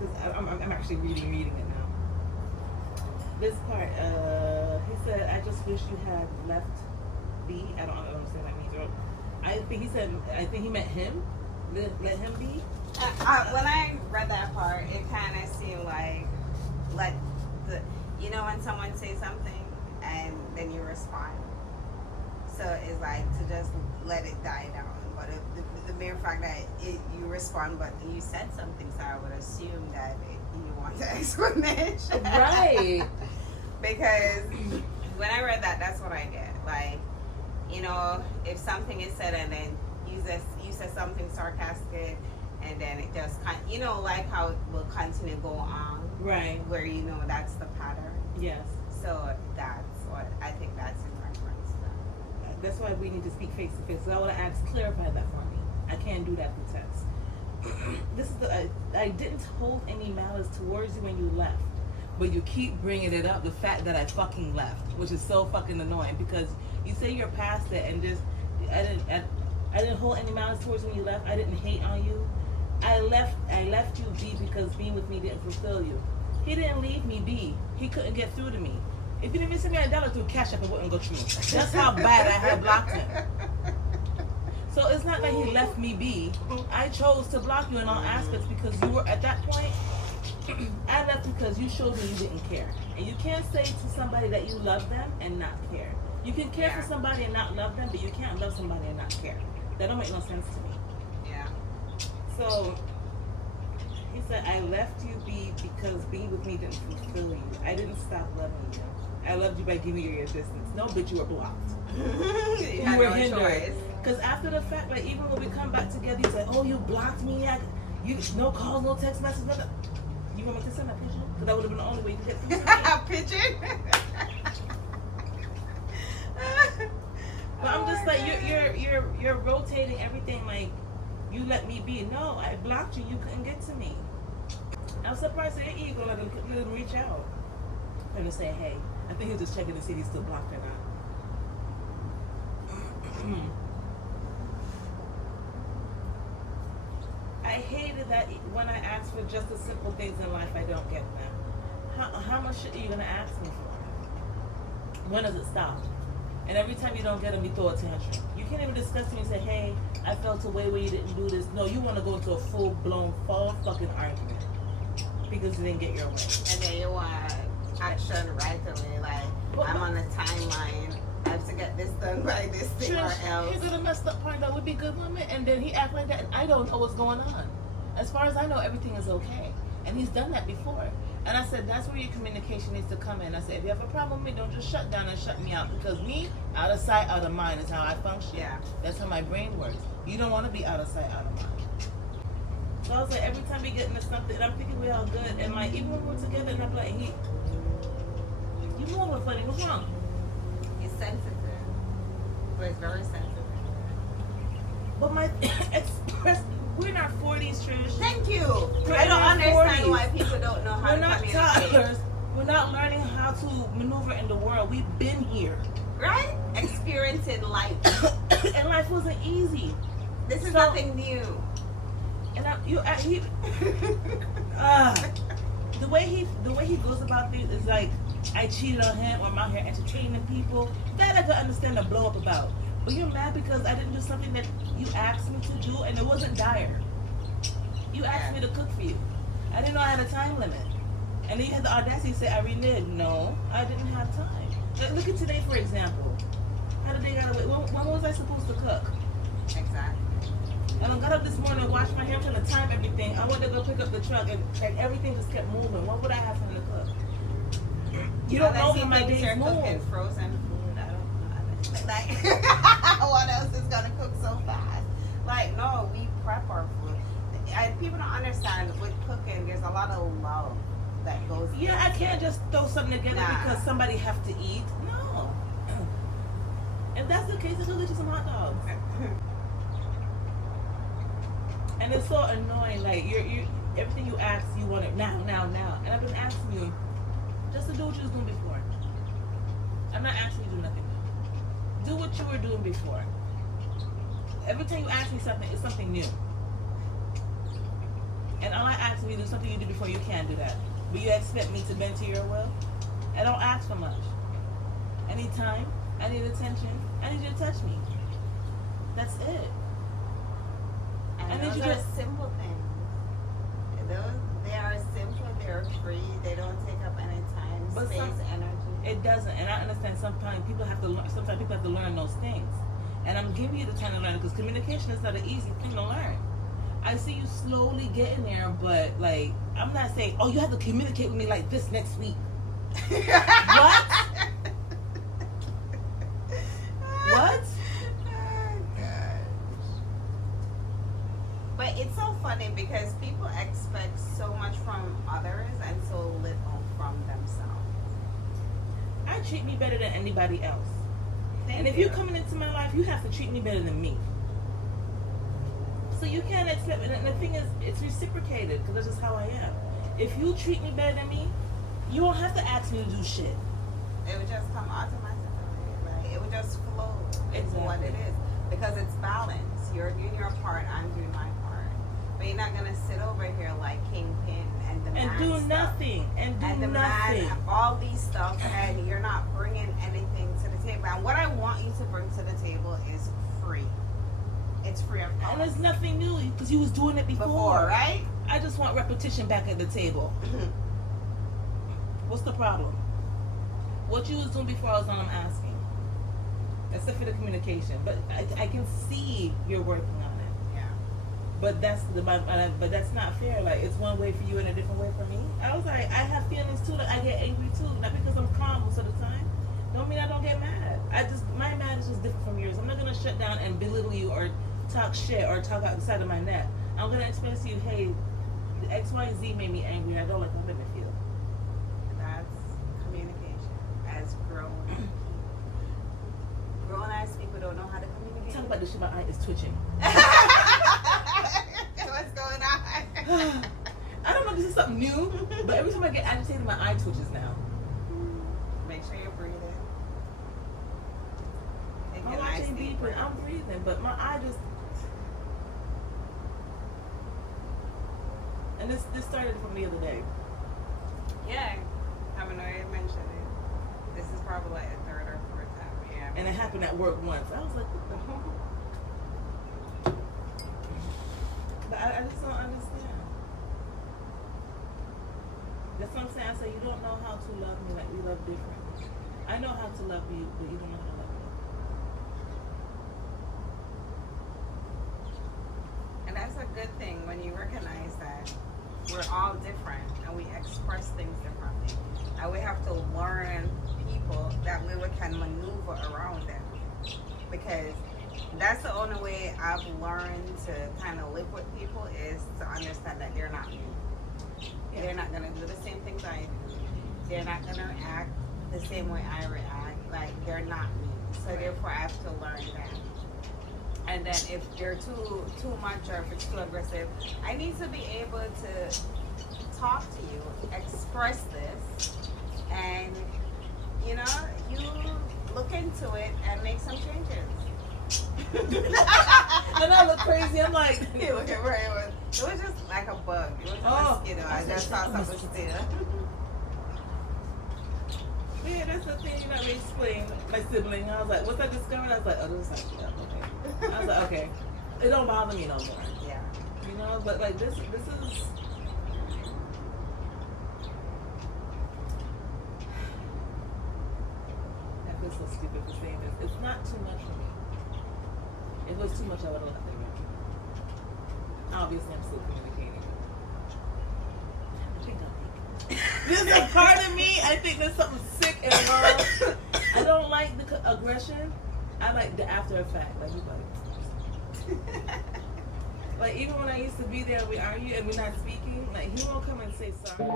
because I'm actually reading it now. This part, he said, I just wish you had left be. I don't understand what that means. Or I think he meant him. Let him be. When I read that part, it kind of seemed like, let the, when someone says something and then you respond. So it's like to just let it die down. But the mere fact that you respond, but you said something, so I would assume that you want an explanation. Right. Because when I read that, that's what I get. Like, if something is said and then you said something sarcastic, and then it just like how it will continue to go on. Right. Where that's the pattern. Yes. So that's what I think that's in reference to that. That's why we need to speak face to face. So I want to ask, clarify that for me. I can't do that through text. I didn't hold any malice towards you when you left, but you keep bringing it up. The fact that I fucking left, which is so fucking annoying, because you say you're past it, and just I didn't hold any malice towards you when you left. I didn't hate on you. I left you be because being with me didn't fulfill you. He didn't leave me be. He couldn't get through to me. If you didn't send me $1 through Cash App, it wouldn't go through. That's how bad I had blocked him. So it's not that he left me be. I chose to block you in all aspects because you were at that point. I left because you showed me you didn't care. And you can't say to somebody that you love them and not care. You can care for somebody and not love them, but you can't love somebody and not care. That don't make no sense to me. Yeah. So he said, I left you be because being with me didn't fulfill you. I didn't stop loving you. I loved you by giving you your distance. No, bitch, you were blocked. you were no hindered. Because after the fact, like, even when we come back together, you say, oh, you blocked me. You no calls, no text messages. No. You want me to send a picture? Because that would have been the only way you could get through to me. Pigeon? But I'm just like, you're rotating everything like, you let me be. No, I blocked you. You couldn't get to me. I'm surprised that your ego let him reach out and to say, hey. I think he was just checking to see if he's still blocked or not. I hated that when I ask for just the simple things in life, I don't get them. How much shit are you going to ask me for? When does it stop? And every time you don't get them, you throw a tantrum. You can't even discuss to me and say, hey, I felt a way where you didn't do this. No, you want to go into a full-blown, fall fucking argument because you didn't get your way. And then you want action right away. Like, I'm on a timeline. I have to get this done by this thing or else. He's gonna mess up part that would be good woman, and then he act like that, and I don't know what's going on. As far as I know, everything is okay, and he's done that before. And I said, that's where your communication needs to come in. I said, if you have a problem with me, don't just shut down and shut me out, because me, out of sight, out of mind is how I function. Yeah. That's how my brain works. You don't want to be out of sight, out of mind. So I was like, every time we get into something, and I'm thinking we're all good, and like, even when we're together, and I'm like, you moving funny, what's wrong? He's sensitive. But it's very sensitive. But my we're in our 40s, Trish. Thank you. We're I in don't our understand 40s. why people don't know how We're to not communicate. toddlers. We're not learning how to maneuver in the world. We've been here. Right? Experiencing life. And life wasn't easy. This is nothing new. And the way he goes about things is like, I cheated on him, or I'm out here entertaining people. That I could understand the blow up about. But you're mad because I didn't do something that you asked me to do, and it wasn't dire. You asked me to cook for you. I didn't know I had a time limit. And then you had the audacity to say, I reneged. No, I didn't have time. Look at today, for example. How did they gotta wait? When was I supposed to cook? Exactly. And I got up this morning and washed my hair, trying to time everything. I went to go pick up the truck, and everything just kept moving. What would I have time to cook? You don't know how my days move. Cooking frozen food. I don't know. Like, what else is gonna cook so fast? Like, no, we prep our food. People don't understand with cooking. There's a lot of love that goes. Yeah, I can't just throw something together because somebody have to eat. No. If that's the case, then go get you some hot dogs. And it's so annoying. Like you, everything you ask, you want it now. And I've been asking you just to do what you was doing before. I'm not asking you to do nothing new. Do what you were doing before. Every time you ask me something, it's something new. And all I ask ask me to do something you do before, you can't do that. But you expect me to bend to your will? I don't ask for much. I need time. I need attention. I need you to touch me. That's it. And I need those you are to- simple things. They are simple. They're free. They don't take up any time, But space, energy. It doesn't, and I understand sometimes people have to learn. Sometimes people have to learn those things, and I'm giving you the time to learn because communication is not an easy thing to learn. I see you slowly getting there, but like I'm not saying, oh, you have to communicate with me like this next week. What? What? Oh, gosh. But it's so funny because people expect so much from others and so little from themselves. I treat me better than anybody else, and if you're coming into my life, you have to treat me better than me. So you can't expect. And the thing is, it's reciprocated because that's just how I am. If you treat me better than me, you don't have to ask me to do shit. It would just come automatically. Like it would just flow. It's what it Exactly. is. Because it's balance. You're doing your part, I'm doing my part. But you're not gonna sit over here like kingpin and demand And do stuff. nothing. And do And nothing. demand all these stuff and you're not bringing anything to the table. And what I want you to bring to the table is free. It's free of cost. And there's nothing new because you was doing it Before, right? I just want repetition back at the table. What's the problem? What you was doing before is all I'm asking. Except for the communication. But I can see you're working on it. Yeah. But but that's not fair. Like it's one way for you and a different way for me. I was like, I have feelings too. Like I get angry too. Not because I'm calm most of the time. Don't mean I don't get mad. My mad is just different from yours. I'm not gonna shut down and belittle you or talk shit or talk outside of my neck. I'm gonna express to you, hey, X, Y, and Z made me angry. I don't like how it made me feel. That's communication. As grown ass people don't know how to communicate. Talk about this shit. My eye is twitching. What's going on? I don't know if this is something new, but every time I get agitated, my eye twitches now. Make sure you're breathing. Take I'm a nice watching deep deep and breath. I'm breathing, but my eye just. And this started from the other day. Yeah. Haven't already mentioned it. This is probably like the third or fourth time. Yeah. And it happened at work once. I was like, what the hell? But I just don't understand. That's what I'm saying. I say you don't know how to love me like we love differently. I know how to love you, but you don't know how to love me. And that's a good thing when you recognize that we're all different and we express things differently. And we have to learn people that way we can maneuver around them. Because that's the only way I've learned to kind of live with people is to understand that they're not me. Yeah. They're not going to do the same things I do. They're not going to act the same way I react. Like, they're not me. So therefore, I have to learn that. And then if they're too much or if it's too aggressive, I need to be able to talk to you, express this, and you look into it and make some changes. And I look crazy. I'm like, You look at where it was. It was just like a bug. It was a mosquito. I just saw something still. yeah, that's the thing you not really explain. My sibling, I was like, once I discovered, I was like, oh, this is like, yeah, okay. I was like, okay, it don't bother me no more. Yeah. You know, but like this is. I feel so stupid for saying this. It's not too much for me. If it was too much, I would have left it. Obviously, I'm still communicating. I think I'm weak. There's a part of me, I think there's something sick and wrong. I don't like the aggression. I like the after effect. Like, he's like even when I used to be there, we argue and we're not speaking. Like, he won't come and say sorry.